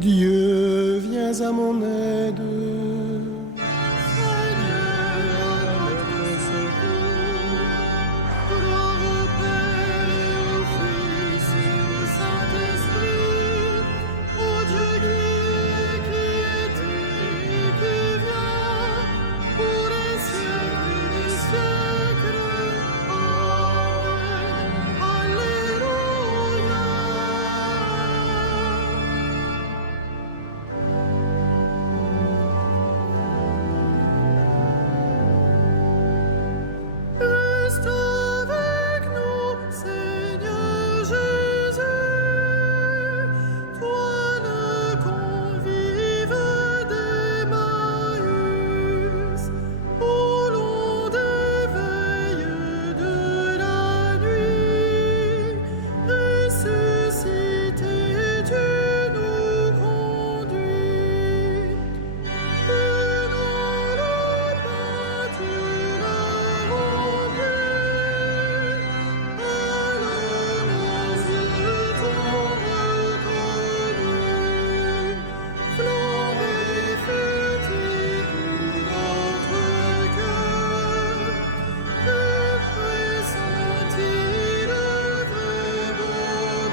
Dieu, viens à mon aide. Reste avec nous, Seigneur Jésus, toi le convive d'Emmaüs, au long des veilles de la nuit, ressuscité, tu nous conduis. Prenons le pain, tu l'as rompu, alors nos yeux t'ont reconnu. Flambée fut-il notre cœur, que pressentit le vrai bonheur.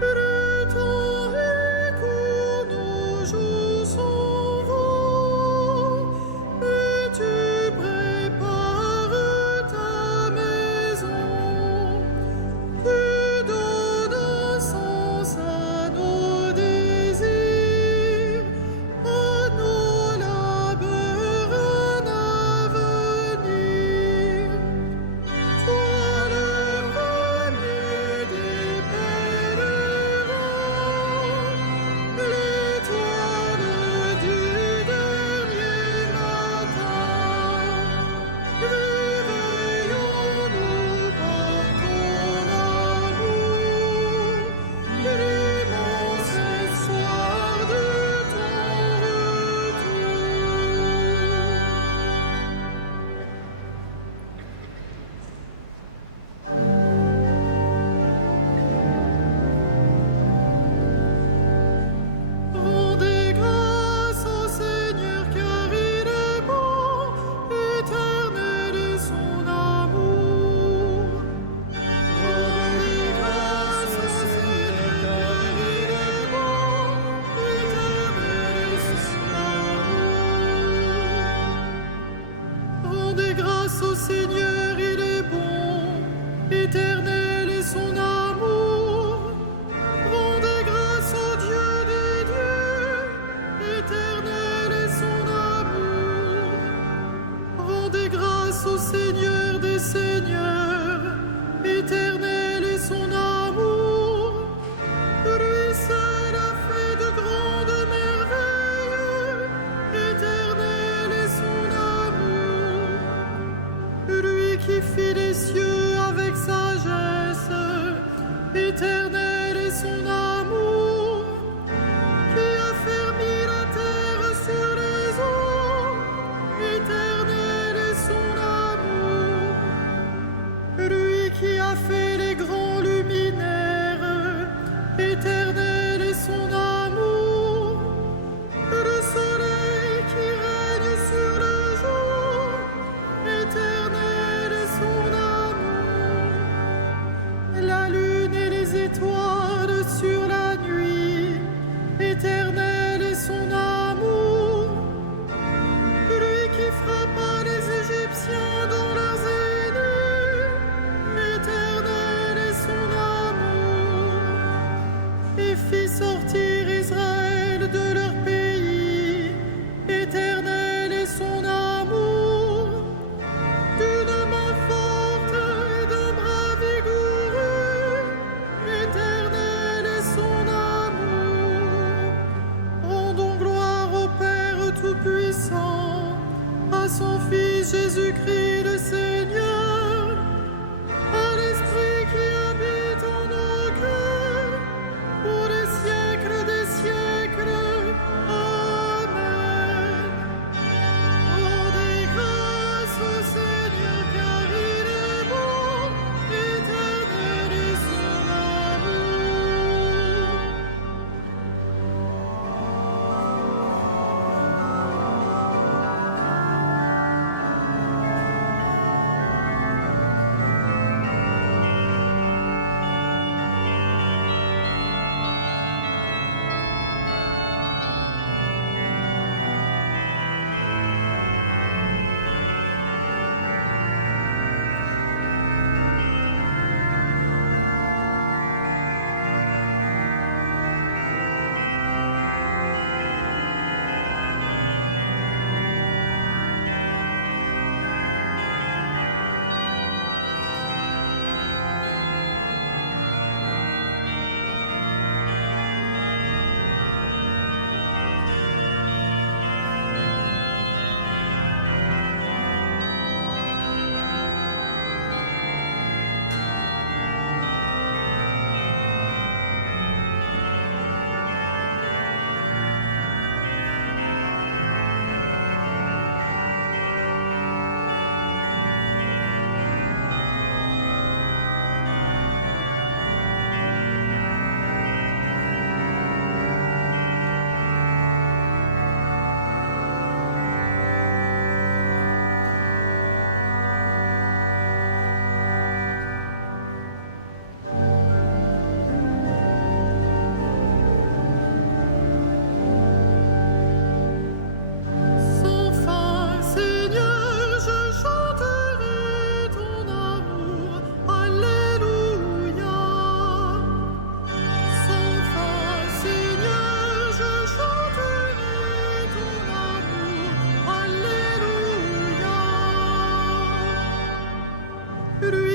Le temps est court, nos jours sont beaux, et tu prépares ta maison. Tu donnes un sens à nos désirs, à nos labeurs un avenir. Toi le premier des pèlerins, l'étoile du dernier matin, réveillons-nous par ton amour, l'immense espoir de ton retour. Rendez grâce au Seigneur car il est bon, éternel est son amour. Rendez grâce au Seigneur car il est bon, éternel est son amour. Rendez grâce au Seigneur, il est bon, éternel est son amour. Rendez grâce au Dieu des dieux, éternel est son amour. Rendez grâce au Seigneur des seigneurs, éternel est son amour. Lui seul a fait de grandes merveilles, éternel est son amour. Lui qui fit les cieux avec sagesse, éternel est son amour. Qui a fermé la terre sur les eaux, éternel est son amour. Lui qui a fait les grands luminaires, éternel est son amour. Le soleil qui règne sur le jour, éternel est son amour. La lune et les étoiles sur la nuit, éternel est son amour. Lui qui frappa les Égyptiens dans leurs aînés, éternel est son amour. Et fit sortir Israël de leur pays, éternel est son amour. D'une main forte et d'un bras vigoureux, éternel est son amour. Rendons gloire au Père Tout-Puissant, à son Fils Jésus-Christ le Seigneur, à l'Esprit qui habite en nos cœurs, pour les siècles des siècles. Amen. Rendez grâce au Seigneur car il est bon, éternel est son amour.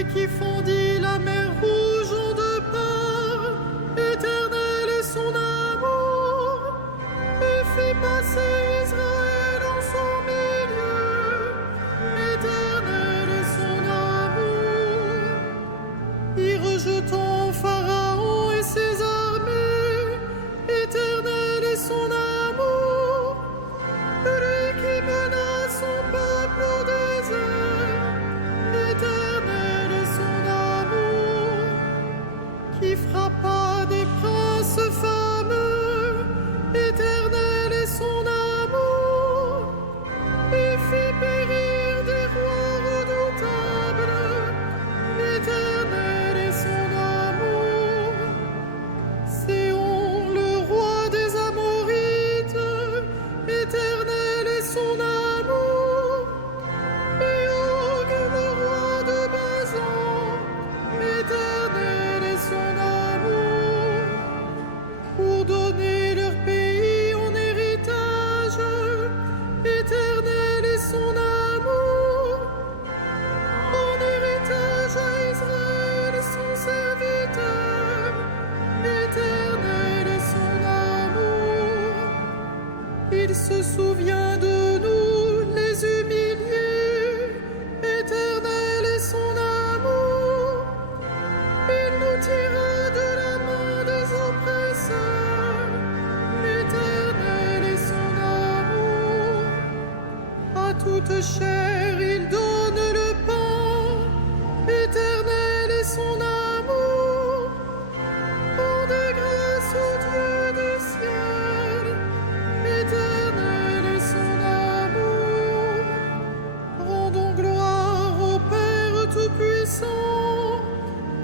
lui qui fondit la mer rouge en deux parts, éternel est son amour, et fit passer Israël en son milieu, éternel est son amour. Y rejetant Pharaon et ses armées, éternel est son amour, lui qui mena son peuple au désert, éternel est son amour, qui frappa des princes fameux, éternel est son amour, et fit périr des rois redoutables, éternel est son amour. Séon, le roi des Amorites, éternel est son amour, et Og, le roi de Basan, éternel est son amour, pour donner leur pays en héritage, éternel est son amour, en héritage à Israël son serviteur, éternel est son amour. Il se souvient de nous, les humiliés, éternel est son amour. Il nous tira de la main des oppresseurs, éternel est son amour. À toute chair il donne le pain, éternel est son amour. Rendez grâce au Dieu du ciel, éternel est son amour. Rendons gloire au Père Tout-Puissant,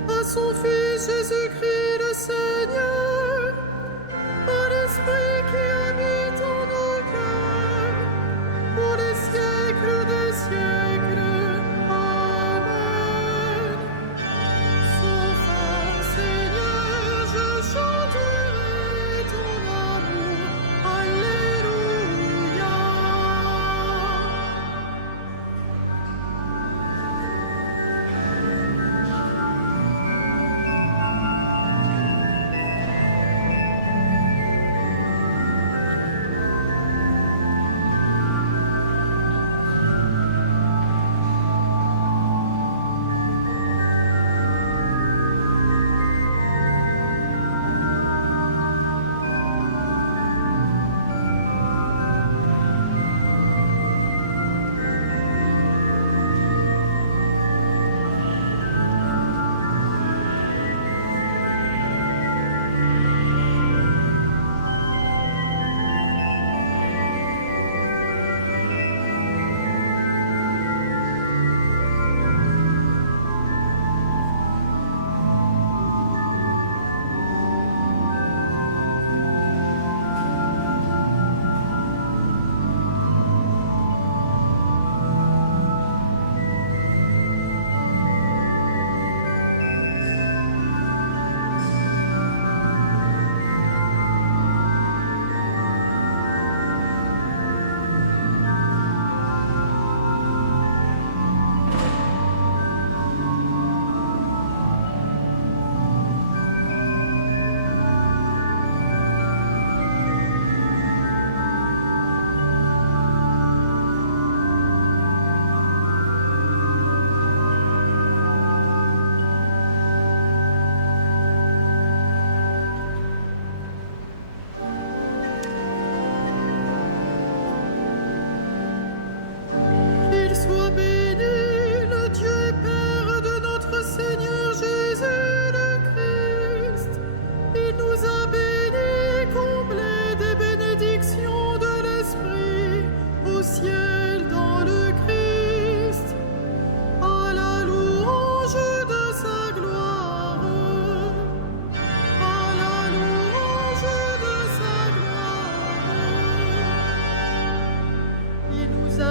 à son Fils Jésus-Christ le Seigneur, à l'Esprit qui habite en nos cœurs, pour les siècles des siècles. Amen. Sans fin, Seigneur, je chanterai ton amour. Alléluia.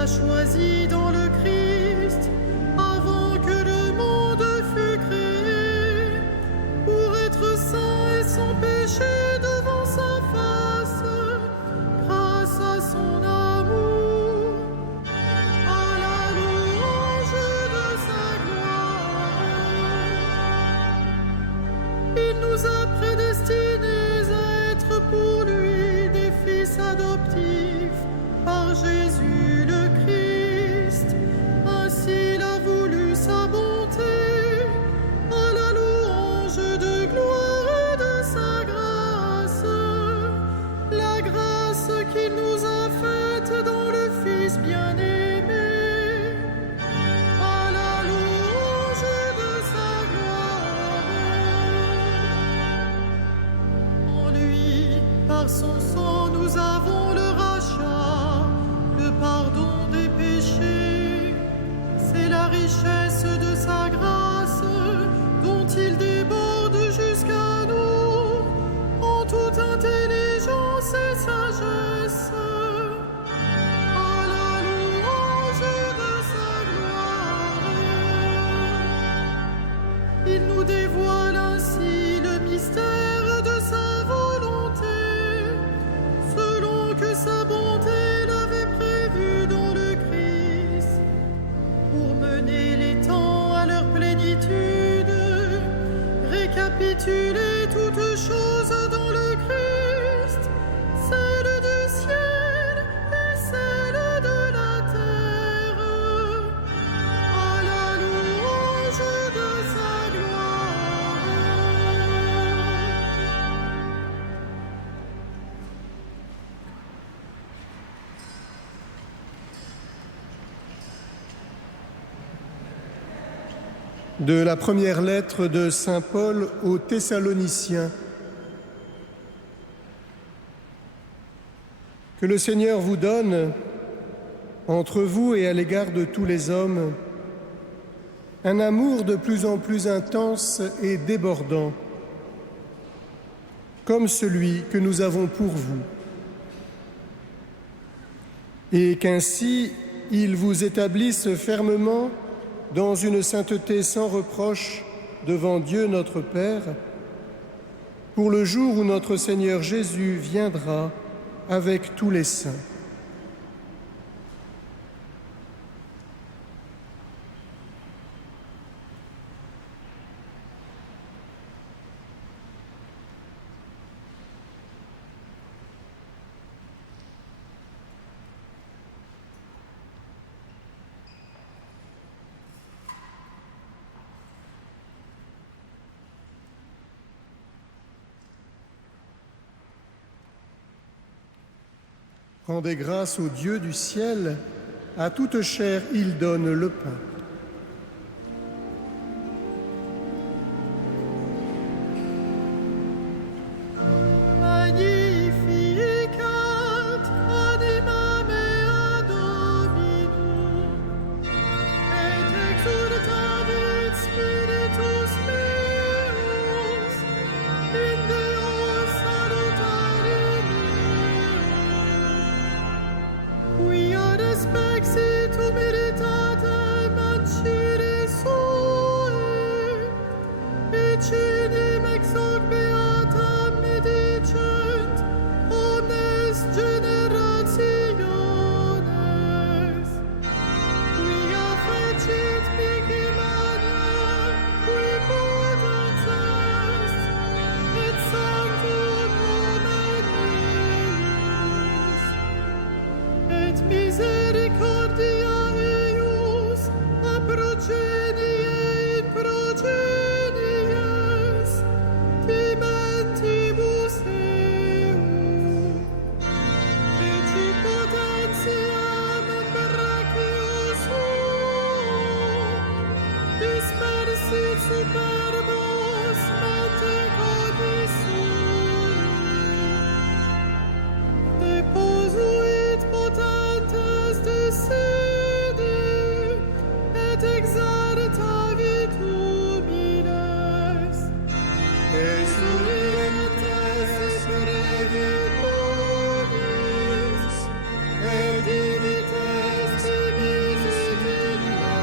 choisi dans le Christ avant que le monde fût créé, pour être saint et sans péché devant sa face, grâce à son amour, à la louange de sa gloire. Jésus le Christ. Ainsi il a voulu sa bonté, à la louange de gloire et de sa grâce, la grâce qu'il nous a faite dans le Fils bien-aimé, à la louange de sa gloire. En lui, par son sang, nous avons le rachat, le pardon des péchés. C'est la richesse de sa grâce dont il déborde jusqu'à nous en toute intelligence et sagesse, à la louange de sa gloire. Il nous dévoile ainsi le mystère de sa volonté, selon que sa bonté l'avait prévu dans le Christ, pour mener les temps à leur plénitude, récapituler toutes choses dans le Christ, celle du ciel et celle de la terre, à la louange de sa gloire. De la première lettre de saint Paul aux Thessaloniciens. Que le Seigneur vous donne, entre vous et à l'égard de tous les hommes, un amour de plus en plus intense et débordant, comme celui que nous avons pour vous, et qu'ainsi il vous établisse fermement dans une sainteté sans reproche devant Dieu notre Père, pour le jour où notre Seigneur Jésus viendra avec tous les saints. Rendez grâce au Dieu du ciel, à toute chair il donne le pain. Magnificat animam ea Dominum, et exultavit Spiritus meus, in Deo salutare meum, qui ad expexit humilitatem ancire sue, et cinim ex hoc beatam medicent omnes generationes, quia fecit mihi mania, qui potens est, et sanctum nomen eius, et misericordia eius a progenie in progenies timentibus eum, fecit potentiam brachios suum, dispersit superbos mente codisui, deposuit potentes de sede, et exaltavit humiles. Exulientes brevit bonis, et divites tibiis et ignanes.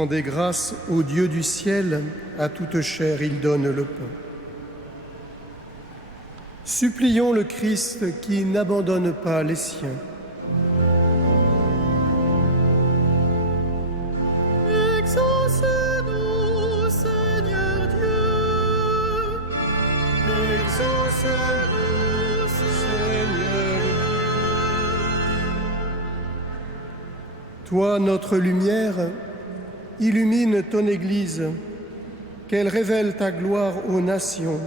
Rendez grâce au Dieu du ciel, à toute chair il donne le pain. Supplions le Christ qui n'abandonne pas les siens. Exauce-nous, Seigneur Dieu. Exauce-nous, Seigneur. Toi, notre lumière, illumine ton Église, qu'elle révèle ta gloire aux nations.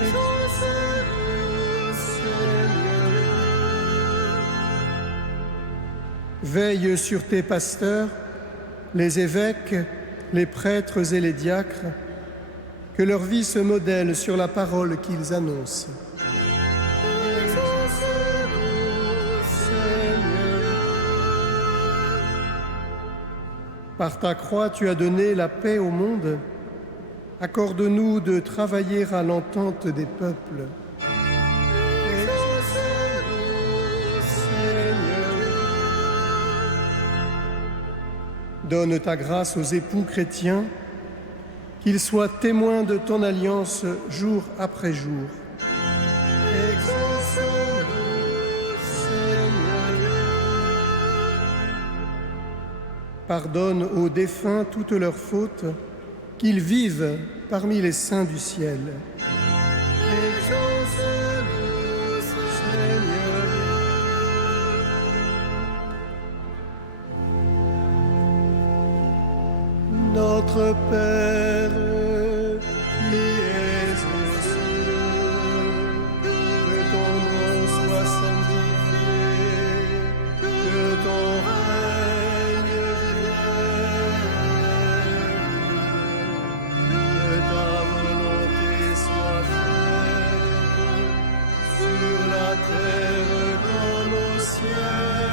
Exauce-nous, Seigneur. Veille sur tes pasteurs, les évêques, les prêtres et les diacres, que leur vie se modèle sur la parole qu'ils annoncent. Exauce-nous, Seigneur. Par ta croix, tu as donné la paix au monde. Accorde-nous de travailler à l'entente des peuples. Exauce-nous, Seigneur. Donne ta grâce aux époux chrétiens, qu'ils soient témoins de ton alliance jour après jour. Exauce-nous, Seigneur. Pardonne aux défunts toutes leurs fautes, qu'ils vivent parmi les saints du ciel. Exauce-nous, Seigneur. Notre Père, qui es aux cieux, que ton nom soit sanctifié, que ton règne vienne, que ta volonté soit faite sur la terre comme au ciel.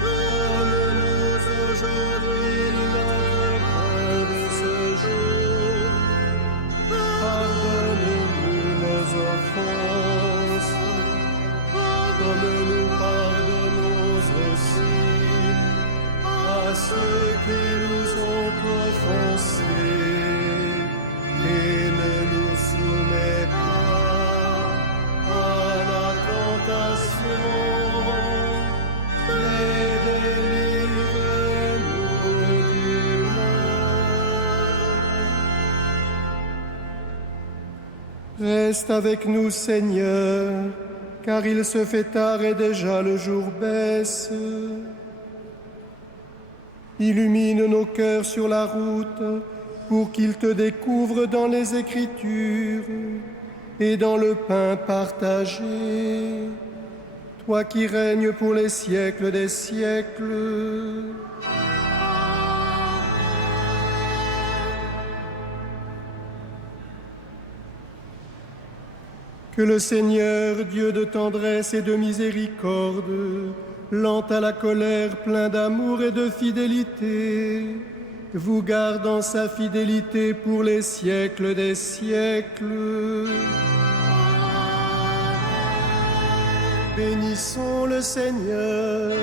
Donne-nous aujourd'hui notre pain de ce jour. Pardonne-nous nos offenses, comme nous pardonnons aussi à ceux qui nous ont offensés. Et ne nous soumets pas à la tentation, mais délivre-nous du mal. Reste avec nous, Seigneur, car il se fait tard et déjà le jour baisse. Illumine nos cœurs sur la route pour qu'ils te découvrent dans les Écritures et dans le pain partagé. Toi qui règnes pour les siècles des siècles. Que le Seigneur, Dieu de tendresse et de miséricorde, lent à la colère, plein d'amour et de fidélité, vous garde en sa fidélité pour les siècles des siècles. Bénissons le Seigneur.